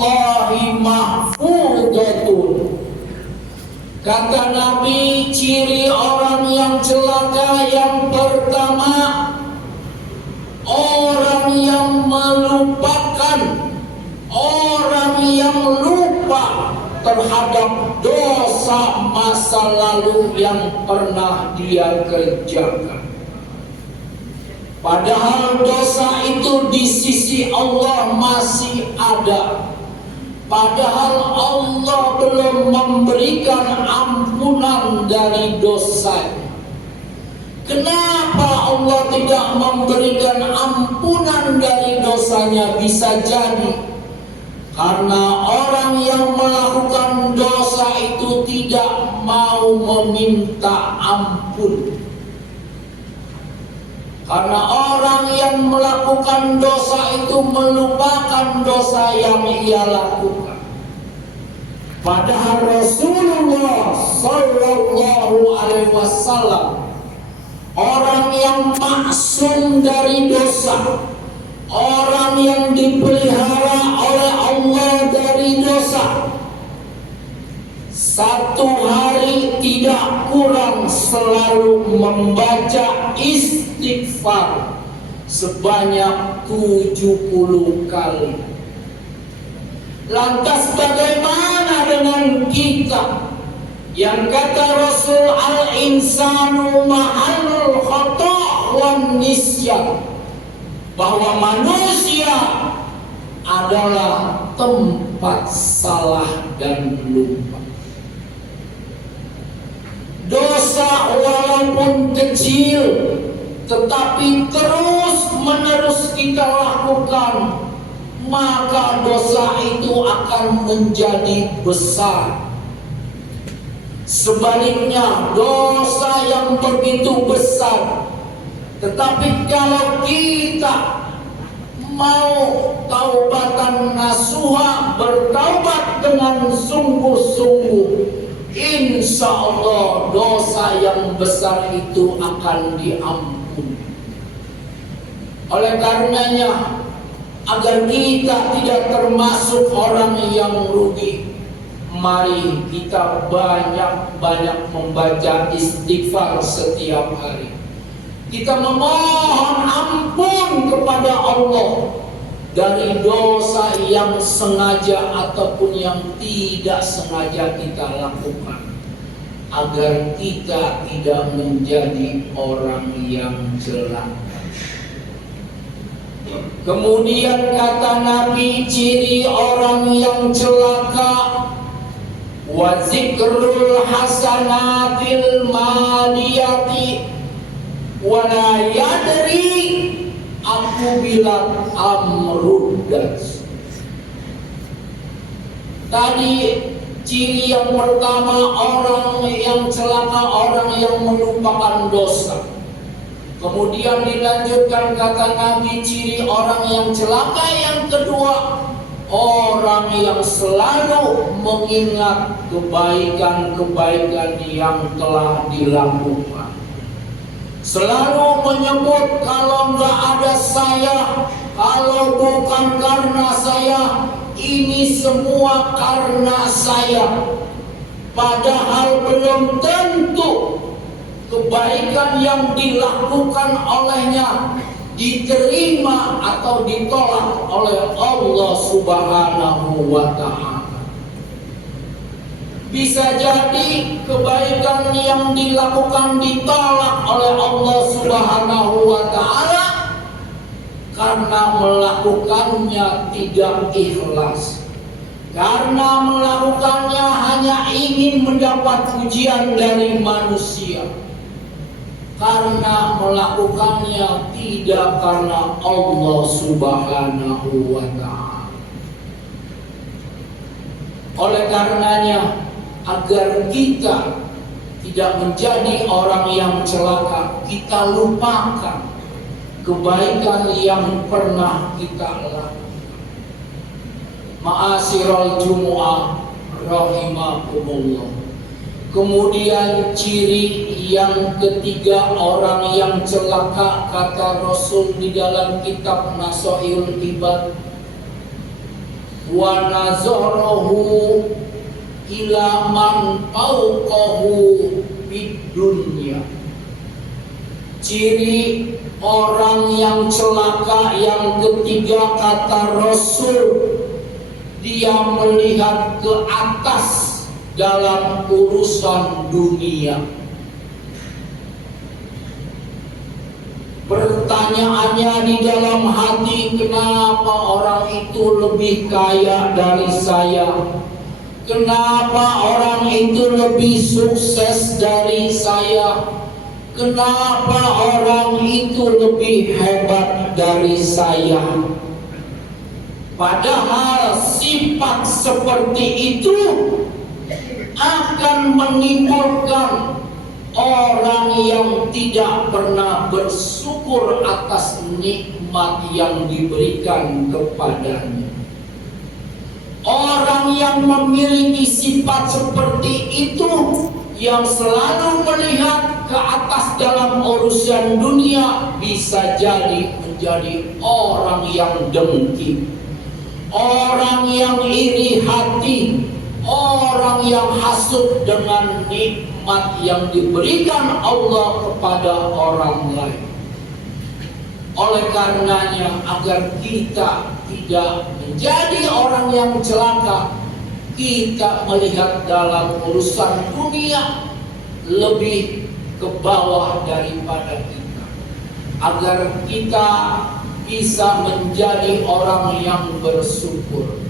indallahi mahfudatun. Kata Nabi, ciri orang yang celaka yang pertama, orang yang melupakan, orang yang lupa terhadap dosa masa lalu yang pernah dia kerjakan. Padahal dosa itu di sisi Allah masih ada. Padahal Allah belum memberikan ampunan dari dosa. Kenapa Allah tidak memberikan ampunan dari dosanya? Bisa jadi karena orang yang melakukan dosa itu tidak mau meminta ampun. Karena orang yang melakukan dosa itu melupakan dosa yang ia lakukan. Padahal Rasulullah Sallallahu Alaihi Wasallam, orang yang maksum dari dosa, orang yang dipelihara oleh Allah dari dosa, satu hari tidak kurang selalu membaca istighfar sebanyak 70 kali. Lantas bagaimana dengan kita yang kata Rasul al-insanu ma'al khata' wan nisyan, bahwa manusia adalah tempat salah dan lupa. Dosa walaupun kecil tetapi terus menerus kita lakukan, maka dosa itu akan menjadi besar. Sebaliknya, dosa yang begitu besar tetapi kalau kita mau taubatan nasuha, bertaubat dengan sungguh-sungguh, insya Allah dosa yang besar itu akan diampuni. Oleh karenanya, agar kita tidak termasuk orang yang rugi, mari kita banyak-banyak membaca istighfar setiap hari. Kita memohon ampun kepada Allah dari dosa yang sengaja ataupun yang tidak sengaja kita lakukan, agar kita tidak menjadi orang yang celaka. Kemudian kata Nabi, ciri orang yang celaka, wa zikrul hasanatil madiyati wa la yadri aku bilang amrudas. Tadi ciri yang pertama, orang yang celaka, orang yang melupakan dosa. Kemudian dilanjutkan kata Nabi, ciri orang yang celaka yang kedua, orang yang selalu mengingat kebaikan-kebaikan yang telah dilakukan. Selalu menyebut, kalau nggak ada saya, kalau bukan karena saya, ini semua karena saya. Padahal belum tentu kebaikan yang dilakukan olehnya diterima atau ditolak oleh Allah Subhanahu wa Ta'ala. Bisa jadi kebaikan yang dilakukan ditolak oleh Allah Subhanahu wa Ta'ala karena melakukannya tidak ikhlas, karena melakukannya hanya ingin mendapat pujian dari manusia, karena melakukannya tidak karena Allah Subhanahu wa Ta'ala. Oleh karenanya, agar kita tidak menjadi orang yang celaka, kita lupakan kebaikan yang pernah kita lakukan. Ma'asyiral Jumu'ah rahimakumullah. Kemudian ciri yang ketiga orang yang celaka, kata Rasul di dalam kitab Nasaihul Ibad, wa nazarahu ila man fawqahu fid dunya. Ciri orang yang celaka yang ketiga kata Rasul, dia melihat ke atas dalam urusan dunia. Pertanyaannya di dalam hati, kenapa orang itu lebih kaya dari saya? Kenapa orang itu lebih sukses dari saya? Kenapa orang itu lebih hebat dari saya? Padahal sifat seperti itu akan menimbulkan orang yang tidak pernah bersyukur atas nikmat yang diberikan kepadanya. Orang yang memiliki sifat seperti itu, yang selalu melihat ke atas dalam urusan dunia, bisa jadi menjadi orang yang dengki, orang yang iri hati, orang yang hasut dengan nikmat yang diberikan Allah kepada orang lain. Oleh karenanya, agar kita tidak menjadi orang yang celaka, kita melihat dalam urusan dunia lebih ke bawah daripada kita, agar kita bisa menjadi orang yang bersyukur.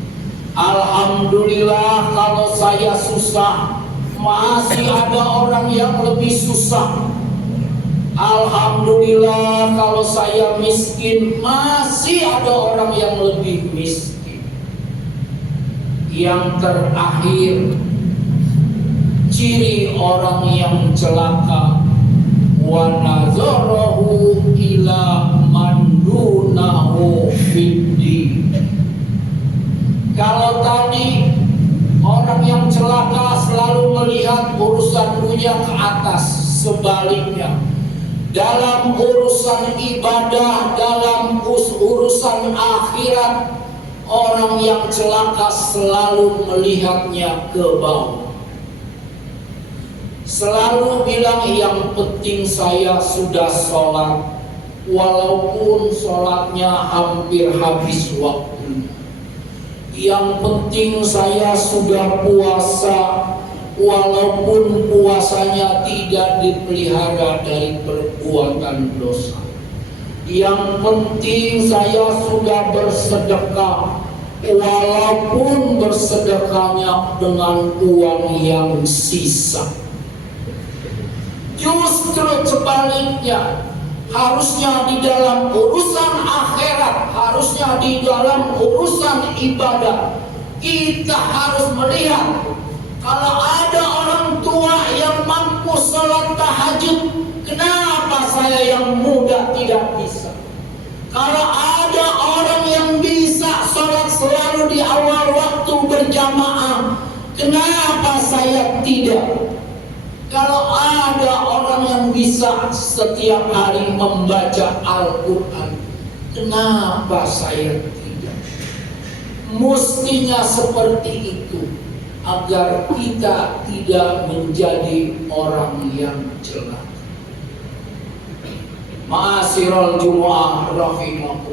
Alhamdulillah, kalau saya susah, masih ada orang yang lebih susah. Alhamdulillah, kalau saya miskin, masih ada orang yang lebih miskin. Yang terakhir, ciri orang yang celaka, wa nazarahu ila man dunahu fid-din. Kalau tadi orang yang celaka selalu melihat urusan dunia ke atas, sebaliknya dalam urusan ibadah, dalam urusan akhirat, orang yang celaka selalu melihatnya ke bawah. Selalu bilang, yang penting saya sudah sholat, walaupun sholatnya hampir habis waktunya. Yang penting saya sudah puasa, walaupun puasanya tidak dipelihara dari perbuatan dosa. Yang penting saya sudah bersedekah, walaupun bersedekahnya dengan uang yang sisa. Justru sebaliknya, harusnya di dalam urusan akhirat, harusnya di dalam urusan ibadah, kita harus melihat, kalau ada orang tua yang mampu sholat tahajud, kenapa saya yang muda tidak bisa? Kalau ada orang yang bisa sholat selalu di awal waktu berjamaah, kenapa saya tidak? Kalau ada orang yang bisa setiap hari membaca Al-Quran, kenapa saya tidak? Mestinya seperti itu, agar kita tidak menjadi orang yang celaka. Ma'asyiral Jumu'ah rahimakumullah.